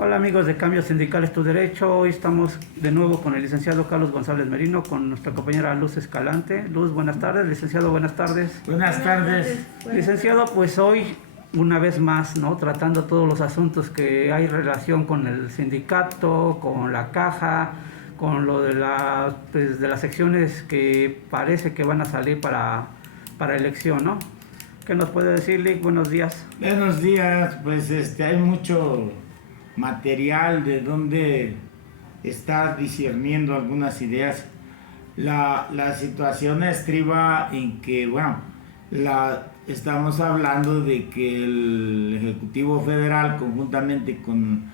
Hola amigos de Cambio Sindical es tu Derecho. Hoy estamos de nuevo con el licenciado Carlos González Merino, con nuestra compañera Luz Escalante. Luz, buenas tardes. Licenciado, buenas tardes. Buenas tardes. Licenciado, pues hoy una vez más, ¿no? Tratando todos los asuntos que hay relación con el sindicato, con la caja, con lo de, pues, de las secciones que parece que van a salir para elección, ¿no? ¿Qué nos puede decir, Lick? Buenos días. Buenos días. Pues hay mucho material de donde está discerniendo algunas ideas. La situación estriba en que, bueno, estamos hablando de que el Ejecutivo Federal, conjuntamente con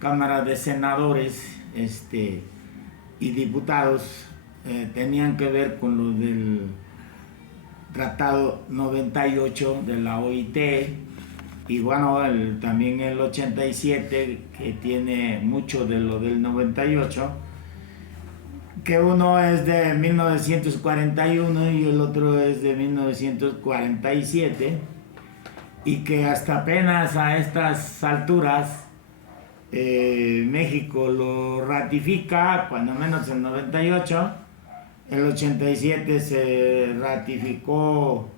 Cámara de Senadores y diputados, tenían que ver con lo del Tratado 98 de la OIT, y bueno, también el 87, que tiene mucho de lo del 98, que uno es de 1941 y el otro es de 1947, y que hasta apenas a estas alturas México lo ratifica, cuando menos el 98. El 87 se ratificó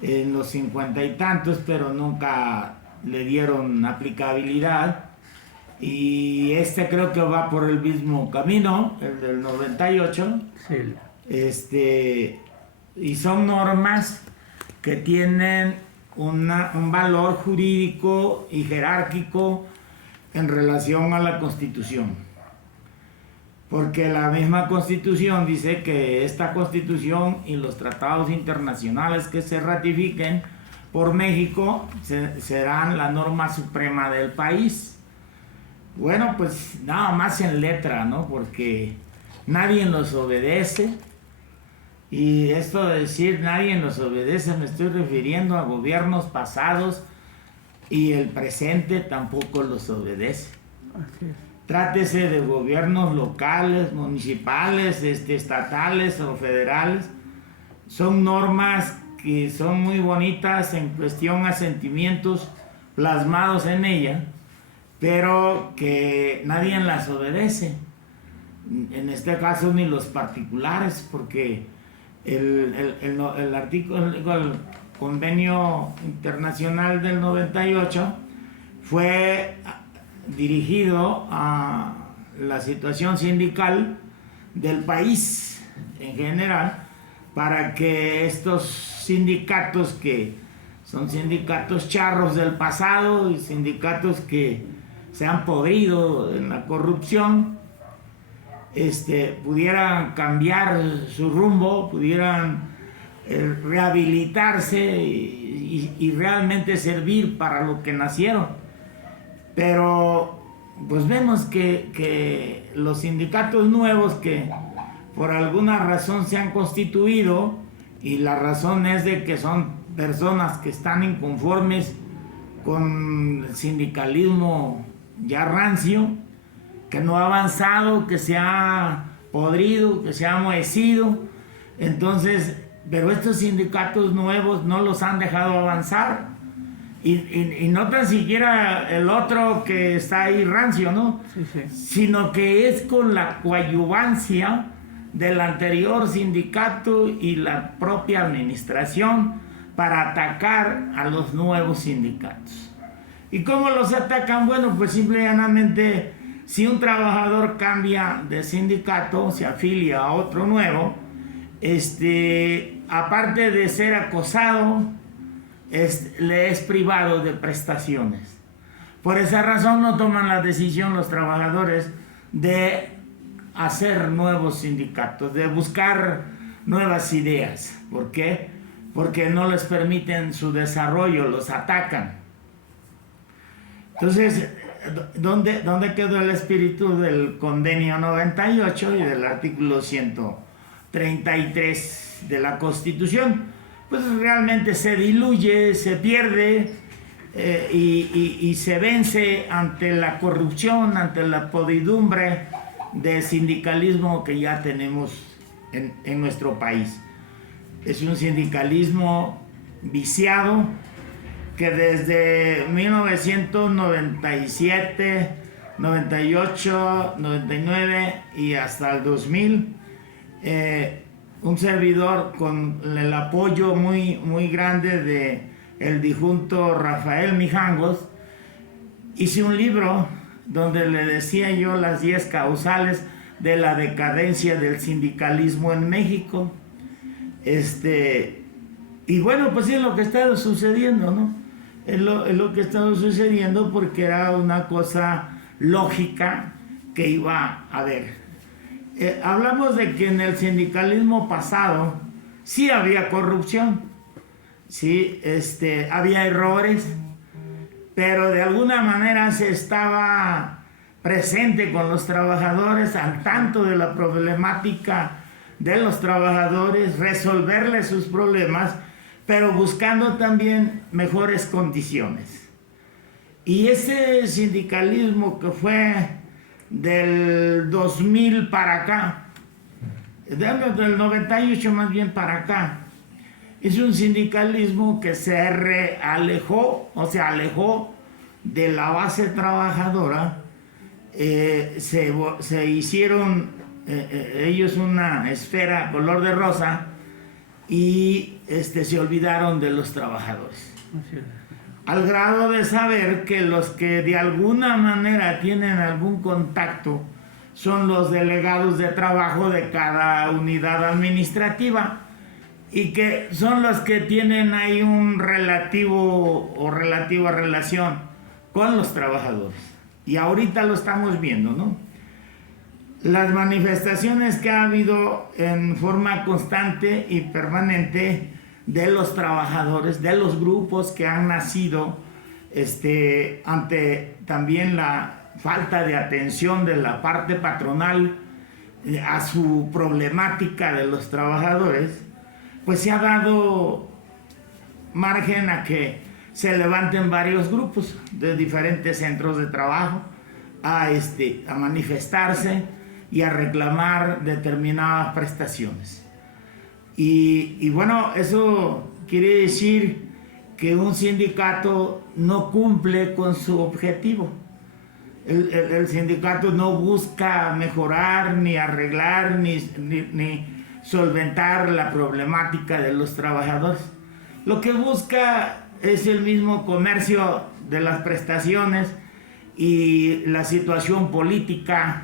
en los 50 y tantos, pero nunca le dieron aplicabilidad. Y creo que va por el mismo camino, el del 98. Sí. Y son normas que tienen un valor jurídico y jerárquico en relación a la Constitución. Porque la misma Constitución dice que esta Constitución y los tratados internacionales que se ratifiquen por México serán la norma suprema del país. Bueno, pues nada más en letra, ¿no? Porque nadie los obedece. Y esto de decir nadie los obedece, me estoy refiriendo a gobiernos pasados, y el presente tampoco los obedece. Así es. Trátese de gobiernos locales, municipales, estatales o federales. Son normas que son muy bonitas en cuestión a sentimientos plasmados en ella, pero que nadie las obedece. En este caso ni los particulares, porque el artículo, el convenio internacional del 98 fue dirigido a la situación sindical del país en general, para que estos sindicatos, que son sindicatos charros del pasado y sindicatos que se han podrido en la corrupción, pudieran cambiar su rumbo, pudieran rehabilitarse y realmente servir para lo que nacieron. Pero pues vemos que los sindicatos nuevos que por alguna razón se han constituido, y la razón es de que son personas que están inconformes con el sindicalismo ya rancio, que no ha avanzado, que se ha podrido, que se ha amohecido. Entonces, pero estos sindicatos nuevos no los han dejado avanzar. Y no tan siquiera el otro que está ahí rancio, ¿no? Sí, sí. Sino que es con la coadyuvancia del anterior sindicato y la propia administración para atacar a los nuevos sindicatos. ¿Y cómo los atacan? Bueno, pues simple y llanamente, si un trabajador cambia de sindicato, se afilia a otro nuevo, aparte de ser acosado, le es privado de prestaciones. Por esa razón no toman la decisión los trabajadores de hacer nuevos sindicatos, de buscar nuevas ideas. ¿Por qué? Porque no les permiten su desarrollo, los atacan. Entonces, ¿dónde quedó el espíritu del convenio 98 y del artículo 133 de la Constitución? Pues realmente se diluye, se pierde y se vence ante la corrupción, ante la podridumbre de sindicalismo que ya tenemos en nuestro país. Es un sindicalismo viciado, que desde 1997 98, 99 y hasta el 2000, un servidor con el apoyo muy grande de el difunto Rafael Mijangos, hice un libro donde le decía yo las 10 causales de la decadencia del sindicalismo en México. Y bueno, pues sí es lo que está sucediendo, ¿no? Es lo que está sucediendo porque era una cosa lógica que iba a haber. Hablamos de que en el sindicalismo pasado sí había corrupción, sí, había errores, pero de alguna manera se estaba presente con los trabajadores, al tanto de la problemática de los trabajadores, resolverles sus problemas, pero buscando también mejores condiciones. Y ese sindicalismo que fue del 2000 para acá, del 98 más bien para acá, es un sindicalismo que se alejó de la base trabajadora. Se hicieron ellos una esfera color de rosa y se olvidaron de los trabajadores. Al grado de saber que los que de alguna manera tienen algún contacto son los delegados de trabajo de cada unidad administrativa y que son los que tienen ahí un relativa relación con los trabajadores. Y ahorita lo estamos viendo, ¿no? Las manifestaciones que ha habido en forma constante y permanente de los trabajadores, de los grupos que han nacido ante también la falta de atención de la parte patronal a su problemática de los trabajadores, pues se ha dado margen a que se levanten varios grupos de diferentes centros de trabajo a manifestarse y a reclamar determinadas prestaciones. Y bueno, eso quiere decir que un sindicato no cumple con su objetivo. El sindicato no busca mejorar, ni arreglar, ni solventar la problemática de los trabajadores. Lo que busca es el mismo comercio de las prestaciones y la situación política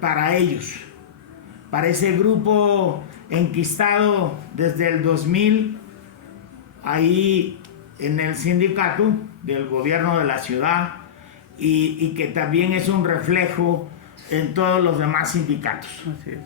para ellos, para ese grupo enquistado desde el 2000 ahí en el sindicato del gobierno de la ciudad y que también es un reflejo en todos los demás sindicatos. Así es.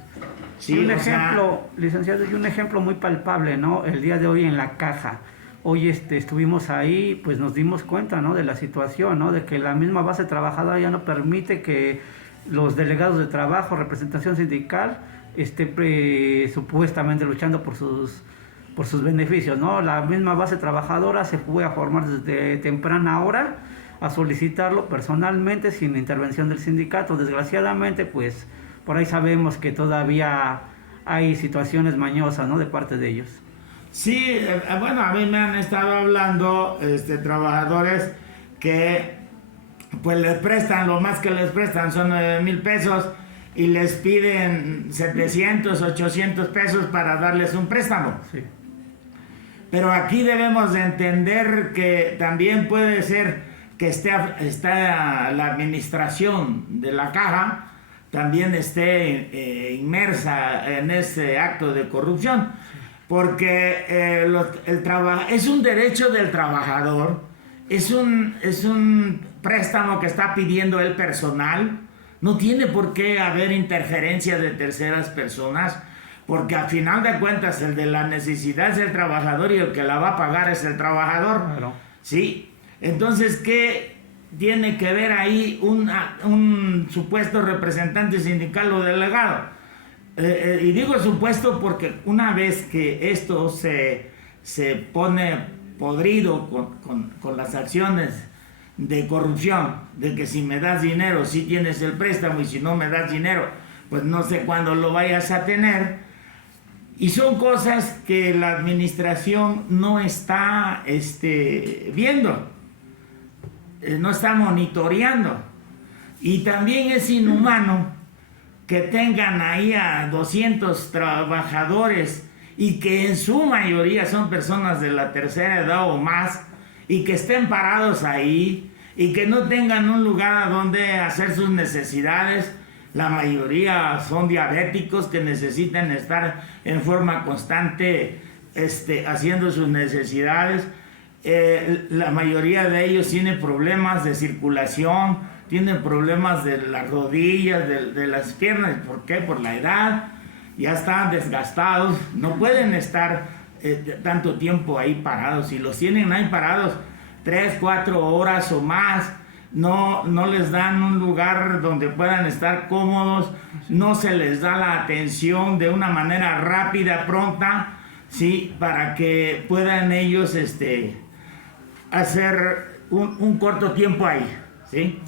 Sí, y un ejemplo, licenciado, y un ejemplo muy palpable, ¿no? El día de hoy en la caja. Hoy estuvimos ahí, pues nos dimos cuenta, ¿no? De la situación, ¿no? De que la misma base trabajadora ya no permite que los delegados de trabajo, representación sindical, esté supuestamente luchando por sus beneficios, ¿no? La misma base trabajadora se fue a formar desde temprana hora a solicitarlo personalmente sin intervención del sindicato. Desgraciadamente, pues por ahí sabemos que todavía hay situaciones mañosas, ¿no? De parte de ellos. Sí, bueno, a mí me han estado hablando trabajadores que pues les prestan, lo más que les prestan son 9,000 pesos y les piden 700, 800 pesos para darles un préstamo. Sí. Pero aquí debemos de entender que también puede ser que está la administración de la caja, también esté inmersa en ese acto de corrupción, porque es un derecho del trabajador, es un préstamo que está pidiendo el personal, no tiene por qué haber interferencia de terceras personas, porque al final de cuentas el de la necesidad es el trabajador y el que la va a pagar es el trabajador. Claro. ¿Sí? Entonces, ¿qué tiene que ver ahí un supuesto representante sindical o delegado? Y digo supuesto porque una vez que esto se pone podrido con las acciones de corrupción, de que si me das dinero, sí tienes el préstamo, y si no me das dinero, pues no sé cuándo lo vayas a tener. Y son cosas que la administración no está viendo, no está monitoreando. Y también es inhumano que tengan ahí a 200 trabajadores y que en su mayoría son personas de la tercera edad o más, y que estén parados ahí y que no tengan un lugar a donde hacer sus necesidades. La mayoría son diabéticos que necesitan estar en forma constante haciendo sus necesidades. La mayoría de ellos tienen problemas de circulación, tienen problemas de las rodillas, de las piernas. ¿Por qué? Por la edad. Ya están desgastados, no pueden estar tanto tiempo ahí parados. Si los tienen ahí parados 3, 4 horas o más, no les dan un lugar donde puedan estar cómodos, no se les da la atención de una manera rápida, pronta, ¿sí? Para que puedan ellos hacer un corto tiempo ahí, ¿sí?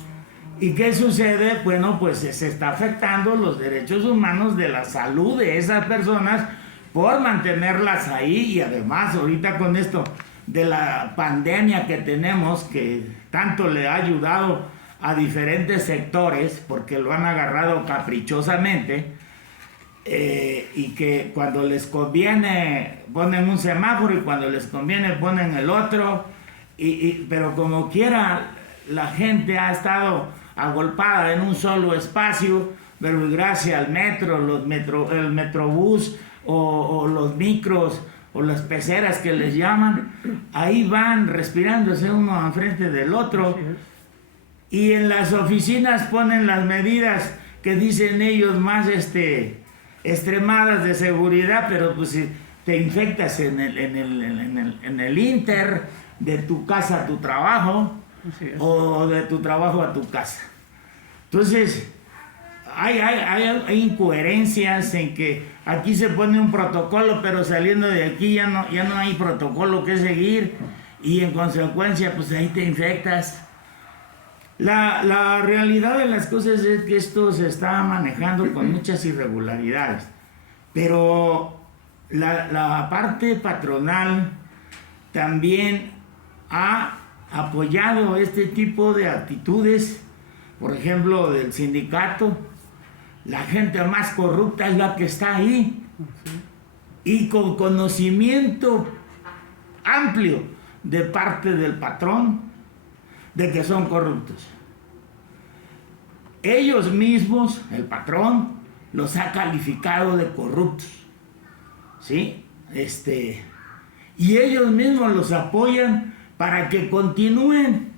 ¿Y qué sucede? Bueno, pues se está afectando los derechos humanos de la salud de esas personas por mantenerlas ahí. Y además ahorita con esto de la pandemia que tenemos, que tanto le ha ayudado a diferentes sectores porque lo han agarrado caprichosamente, y que cuando les conviene ponen un semáforo y cuando les conviene ponen el otro, pero como quiera la gente ha estado agolpada en un solo espacio, pero gracias al metro, el metrobús o los micros o las peceras que les llaman, ahí van respirándose uno enfrente del otro, y en las oficinas ponen las medidas que dicen ellos más extremadas de seguridad, pero pues si te infectas en el inter de tu casa a tu trabajo, o de tu trabajo a tu casa. Entonces hay incoherencias en que aquí se pone un protocolo, pero saliendo de aquí ya no hay protocolo que seguir, y en consecuencia pues ahí te infectas. La realidad de las cosas es que esto se está manejando con muchas irregularidades, pero la parte patronal también ha apoyado este tipo de actitudes. Por ejemplo, del sindicato, la gente más corrupta es la que está ahí, y con conocimiento amplio de parte del patrón de que son corruptos. Ellos mismos, el patrón, los ha calificado de corruptos, ¿sí? Y ellos mismos los apoyan para que continúen.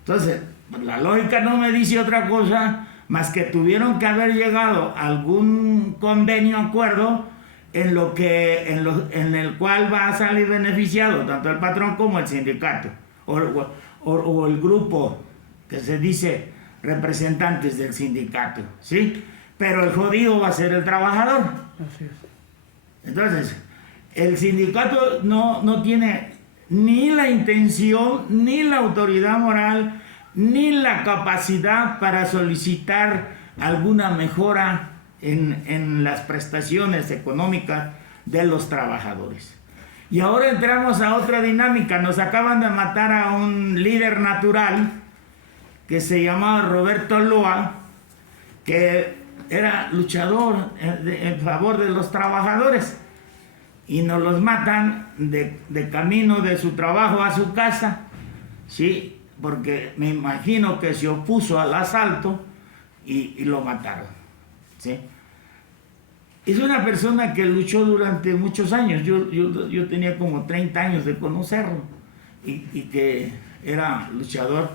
Entonces, la lógica no me dice otra cosa más que tuvieron que haber llegado a algún convenio, acuerdo, en el cual va a salir beneficiado tanto el patrón como el sindicato o el grupo que se dice representantes del sindicato, ¿sí? Pero el jodido va a ser el trabajador. Así es. Entonces, el sindicato no tiene ni la intención, ni la autoridad moral, ni la capacidad para solicitar alguna mejora en las prestaciones económicas de los trabajadores. Y ahora entramos a otra dinámica. Nos acaban de matar a un líder natural que se llamaba Roberto Loa, que era luchador en favor de los trabajadores, y nos los matan de camino de su trabajo a su casa, ¿sí? Porque me imagino que se opuso al asalto y lo mataron, ¿sí? Es una persona que luchó durante muchos años. Yo tenía como 30 años de conocerlo, y que era luchador.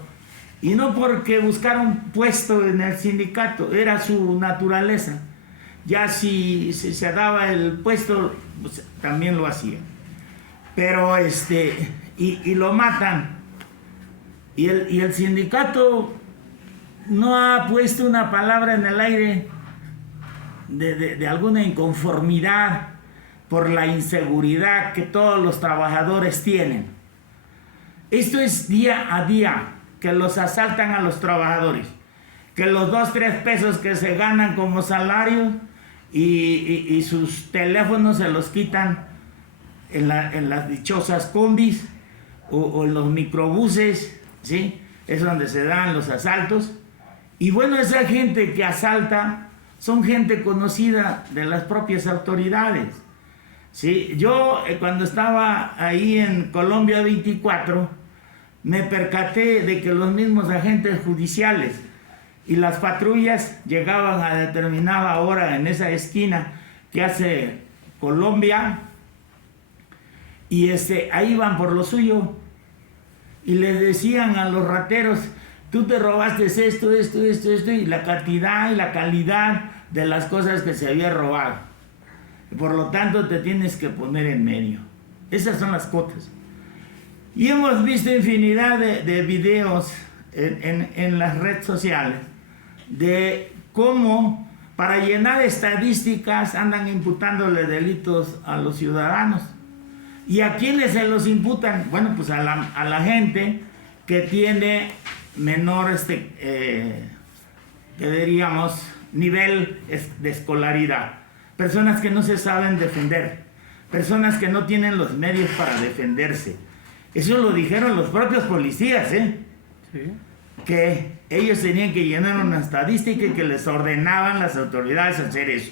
Y no porque buscara un puesto en el sindicato, era su naturaleza. Ya si se daba el puesto, pues, también lo hacía. Pero y lo matan. Y el sindicato no ha puesto una palabra en el aire de alguna inconformidad por la inseguridad que todos los trabajadores tienen. Esto es día a día, que los asaltan a los trabajadores, que los 2, 3 pesos que se ganan como salario y sus teléfonos se los quitan en las dichosas combis o en los microbuses, ¿sí? Es donde se dan los asaltos. Y bueno, esa gente que asalta son gente conocida de las propias autoridades. ¿Sí? Yo cuando estaba ahí en Colombia 24, me percaté de que los mismos agentes judiciales y las patrullas llegaban a determinada hora en esa esquina que hace Colombia y ahí iban por lo suyo y les decían a los rateros: tú te robaste esto, y la cantidad y la calidad de las cosas que se había robado. Por lo tanto, te tienes que poner en medio. Esas son las cotas. Y hemos visto infinidad de videos en las redes sociales de cómo para llenar estadísticas andan imputándole delitos a los ciudadanos. ¿Y a quiénes se los imputan? Bueno, pues a la gente que tiene menor, que diríamos, nivel de escolaridad. Personas que no se saben defender. Personas que no tienen los medios para defenderse. Eso lo dijeron los propios policías, ¿eh? Sí. Que ellos tenían que llenar una estadística y que les ordenaban las autoridades hacer eso,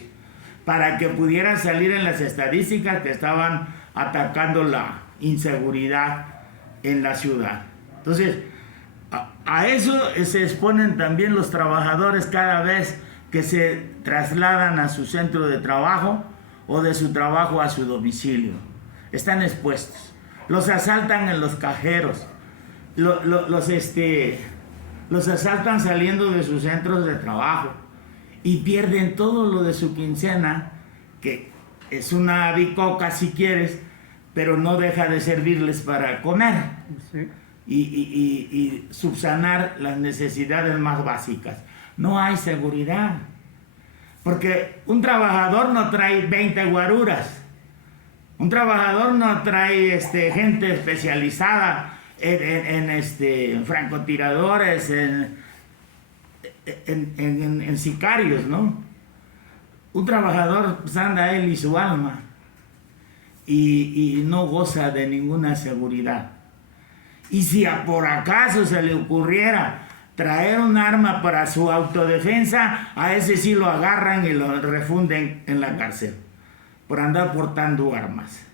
para que pudieran salir en las estadísticas que estaban atacando la inseguridad en la ciudad. Entonces, a eso se exponen también los trabajadores cada vez que se trasladan a su centro de trabajo o de su trabajo a su domicilio. Están expuestos. Los asaltan en los cajeros. Los asaltan saliendo de sus centros de trabajo y pierden todo lo de su quincena, que es una bicoca si quieres, pero no deja de servirles para comer. Sí. Y subsanar las necesidades más básicas. No hay seguridad, porque un trabajador no trae 20 guaruras, un trabajador no trae gente especializada en francotiradores, en sicarios, ¿no? Un trabajador pues anda él y su alma y no goza de ninguna seguridad. Y si por acaso se le ocurriera traer un arma para su autodefensa, a ese sí lo agarran y lo refunden en la cárcel por andar portando armas.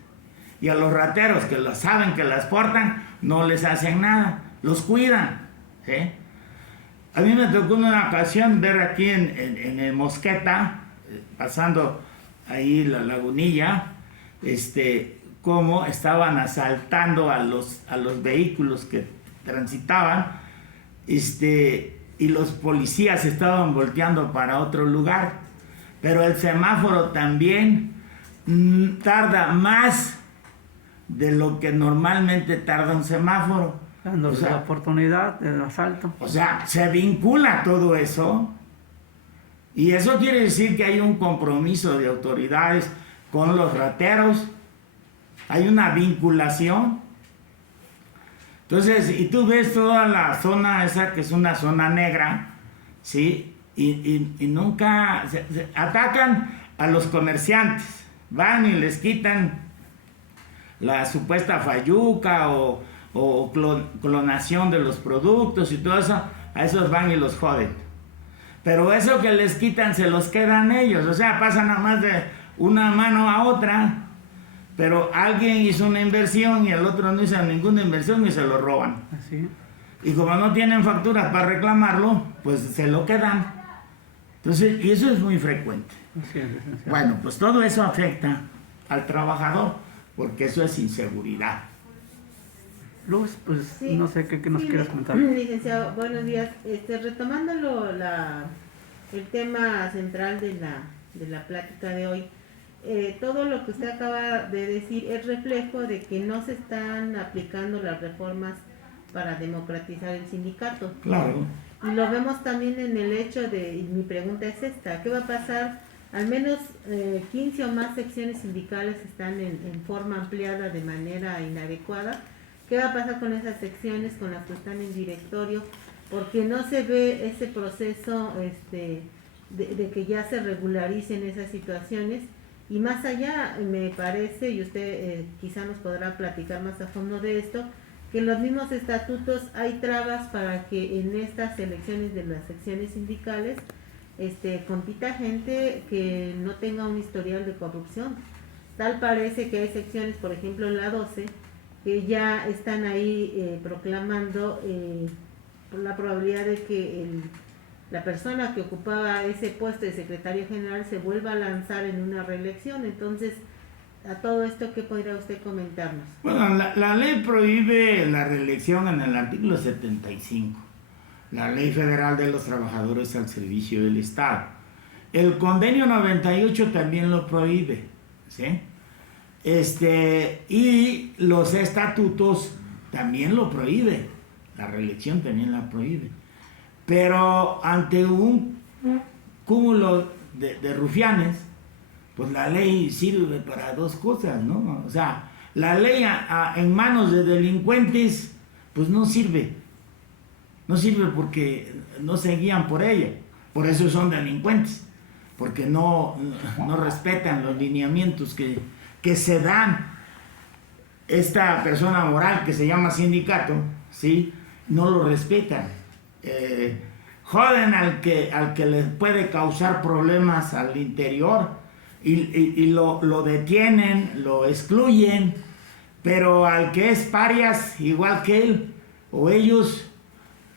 Y a los rateros que saben que las portan, no les hacen nada, los cuidan. ¿Sí? A mí me tocó una ocasión ver aquí en el Mosqueta, pasando ahí la Lagunilla, cómo estaban asaltando a los vehículos que transitaban, y los policías estaban volteando para otro lugar, pero el semáforo también tarda más de lo que normalmente tarda un semáforo. Dándole la oportunidad del asalto. O sea, se vincula todo eso, y eso quiere decir que hay un compromiso de autoridades con los rateros. Hay una vinculación. Entonces, y tú ves toda la zona esa que es una zona negra, ¿sí? Y nunca se atacan a los comerciantes. Van y les quitan la supuesta fayuca o clonación de los productos y todo eso. A esos van y los joden. Pero eso que les quitan se los quedan ellos. O sea, pasan nada más de una mano a otra. Pero alguien hizo una inversión y el otro no hizo ninguna inversión y se lo roban. Así. Y como no tienen facturas para reclamarlo, pues se lo quedan. Entonces, y eso es muy frecuente. Así es, Bueno, pues todo eso afecta al trabajador, porque eso es inseguridad. Luz, pues Sí. no sé qué nos quieras comentar. Licenciado, buenos días. Retomando el tema central de la plática de hoy, todo lo que usted acaba de decir es reflejo de que no se están aplicando las reformas para democratizar el sindicato. Claro. Y lo vemos también en el hecho de, y mi pregunta es esta: ¿qué va a pasar? Al menos 15 o más secciones sindicales están en forma ampliada de manera inadecuada. ¿Qué va a pasar con esas secciones, con las que están en directorio? Porque no se ve ese proceso de que ya se regularicen esas situaciones. Y más allá, me parece, y usted quizá nos podrá platicar más a fondo de esto, que en los mismos estatutos hay trabas para que en estas elecciones de las secciones sindicales compita gente que no tenga un historial de corrupción. Tal parece que hay secciones, por ejemplo en la 12, que ya están ahí proclamando la probabilidad de que la persona que ocupaba ese puesto de secretario general se vuelva a lanzar en una reelección. Entonces, a todo esto, ¿qué podría usted comentarnos? Bueno, la ley prohíbe la reelección en el artículo 75, la Ley Federal de los Trabajadores al Servicio del Estado. El convenio 98 también lo prohíbe, ¿sí? Y los estatutos también lo prohíbe, la reelección también la prohíbe. Pero ante un cúmulo de rufianes, pues la ley sirve para dos cosas, ¿no? O sea, la ley en manos de delincuentes, pues no sirve. No sirve porque no se guían por ella. Por eso son delincuentes. Porque no respetan los lineamientos que se dan. Esta persona moral que se llama sindicato, ¿sí? No lo respetan. Joden al que les puede causar problemas al interior. Y lo detienen, lo excluyen, pero al que es parias, igual que él o ellos,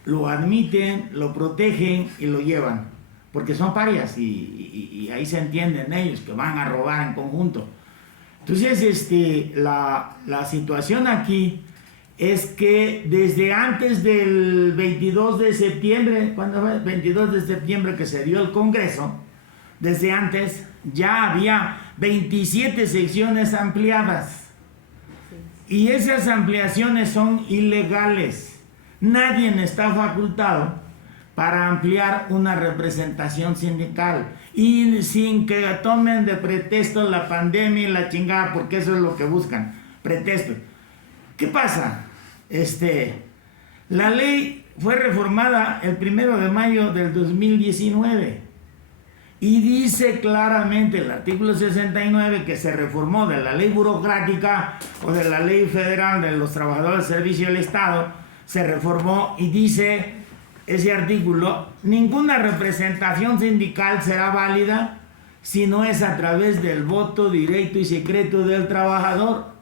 lo admiten, lo protegen y lo llevan, porque son parias y ahí se entienden ellos que van a robar en conjunto. Entonces, la situación aquí es que desde antes del 22 de septiembre, ¿cuándo fue? 22 de septiembre que se dio el Congreso, desde antes ya había 27 secciones ampliadas y esas ampliaciones son ilegales. Nadie está facultado para ampliar una representación sindical y sin que tomen de pretexto la pandemia y la chingada, porque eso es lo que buscan, pretexto. ¿Qué pasa? La ley fue reformada el 1 de mayo del 2019 y dice claramente el artículo 69 que se reformó de la ley burocrática o de la ley federal de los trabajadores del servicio del Estado, se reformó y dice ese artículo: ninguna representación sindical será válida si no es a través del voto directo y secreto del trabajador.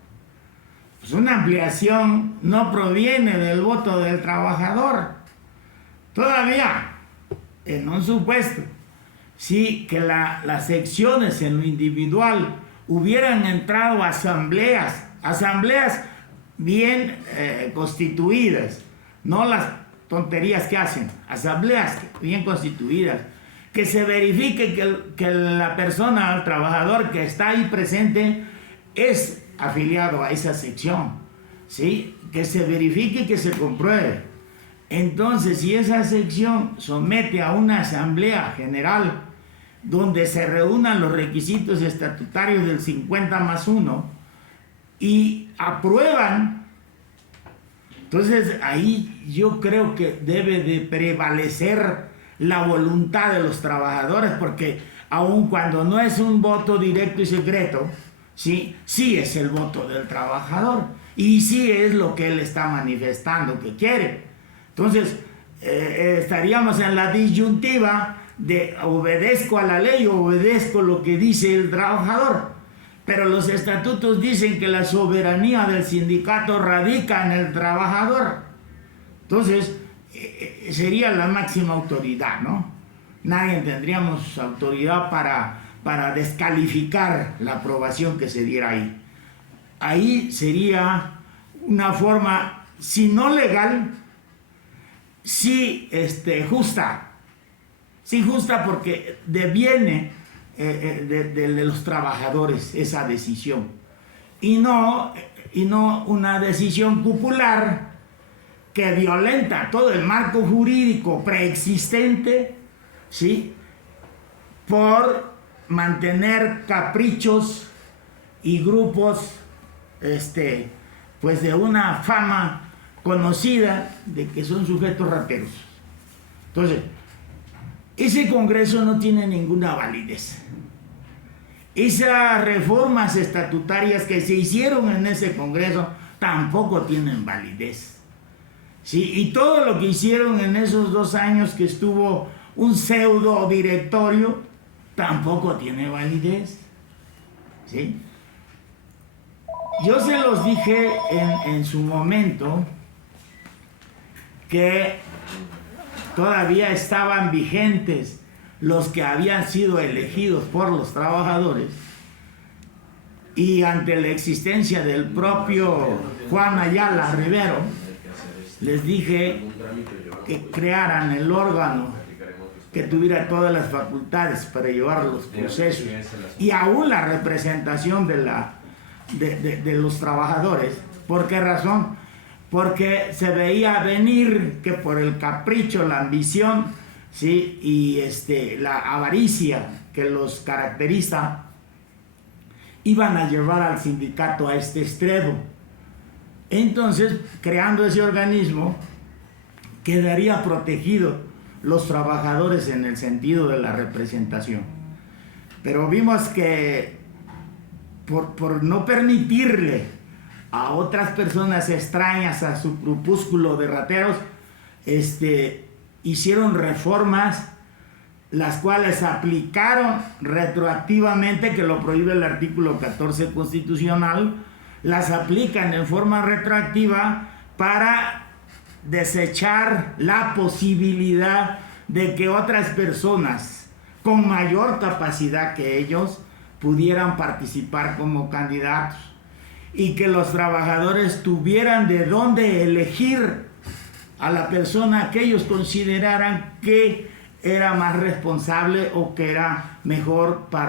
Pues una ampliación no proviene del voto del trabajador. Todavía, en un supuesto, si que las secciones en lo individual hubieran entrado a asambleas bien constituidas, no las tonterías que hacen, asambleas bien constituidas, que se verifique que la persona, el trabajador que está ahí presente es afiliado a esa sección, ¿sí? Que se verifique y que se compruebe. Entonces, si esa sección somete a una asamblea general donde se reúnan los requisitos estatutarios del 50+1 y aprueban, entonces ahí yo creo que debe de prevalecer la voluntad de los trabajadores, porque aun cuando no es un voto directo y secreto, sí es el voto del trabajador y sí es lo que él está manifestando que quiere. Entonces estaríamos en la disyuntiva de obedezco a la ley o obedezco lo que dice el trabajador, pero los estatutos dicen que la soberanía del sindicato radica en el trabajador. Entonces sería la máxima autoridad, ¿no? Nadie tendríamos autoridad para descalificar la aprobación que se diera ahí. Ahí sería una forma, si no legal, sí justa. Sí, justa, porque deviene de los trabajadores esa decisión y no una decisión popular que violenta todo el marco jurídico preexistente, ¿sí? Por mantener caprichos y grupos pues de una fama conocida de que son sujetos rateros. Entonces, ese Congreso no tiene ninguna validez. Esas reformas estatutarias que se hicieron en ese Congreso tampoco tienen validez. ¿Sí? Y todo lo que hicieron en esos 2 años que estuvo un pseudo directorio tampoco tiene validez. ¿Sí? Yo se los dije en su momento que todavía estaban vigentes los que habían sido elegidos por los trabajadores, y ante la existencia del propio Juan Ayala Rivero, les dije que crearan el órgano que tuviera todas las facultades para llevar los procesos y aún la representación de los trabajadores. ¿Por qué razón? Porque se veía venir que por el capricho, la ambición, ¿sí? Y la avaricia que los caracteriza, iban a llevar al sindicato a este extremo. Entonces, creando ese organismo, quedaría protegido los trabajadores en el sentido de la representación. Pero vimos que por no permitirle a otras personas extrañas a su grupúsculo de rateros, hicieron reformas, las cuales aplicaron retroactivamente, que lo prohíbe el artículo 14 constitucional, las aplican en forma retroactiva para desechar la posibilidad de que otras personas con mayor capacidad que ellos pudieran participar como candidatos, y que los trabajadores tuvieran de dónde elegir a la persona que ellos consideraran que era más responsable o que era mejor para